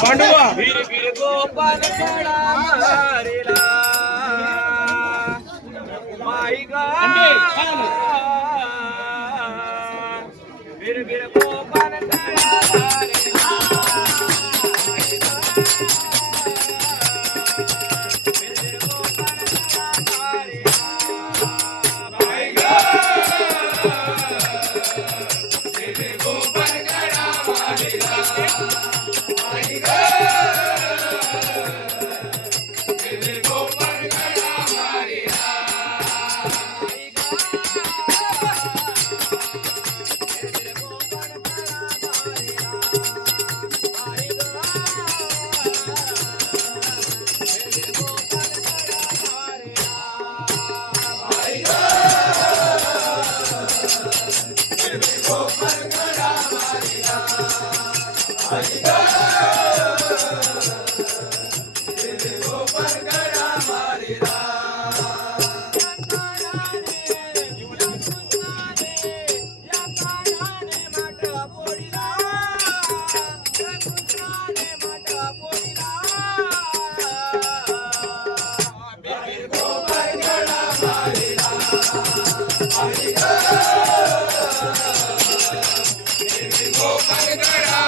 ಪಾಂಡುವ ವೀರ ವೀರ ಗೋಪಾಲ ವೀರ ವೀರ Gopala Go back.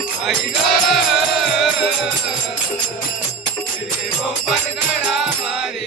वीर मारी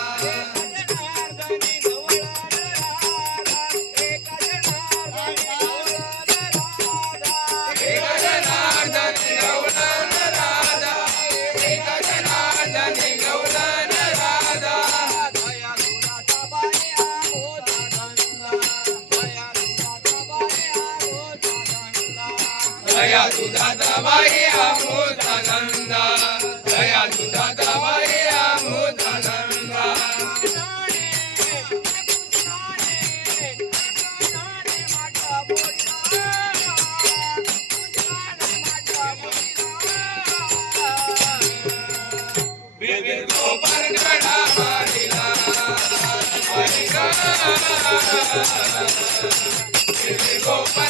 दया दुधाचा बाई अमृता दया दुधाचा बाई अमृता गंगा गोपाल गडा मारिला मारिला गोपाल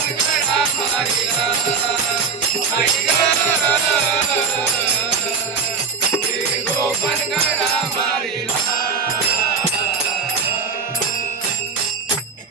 गडा मारिला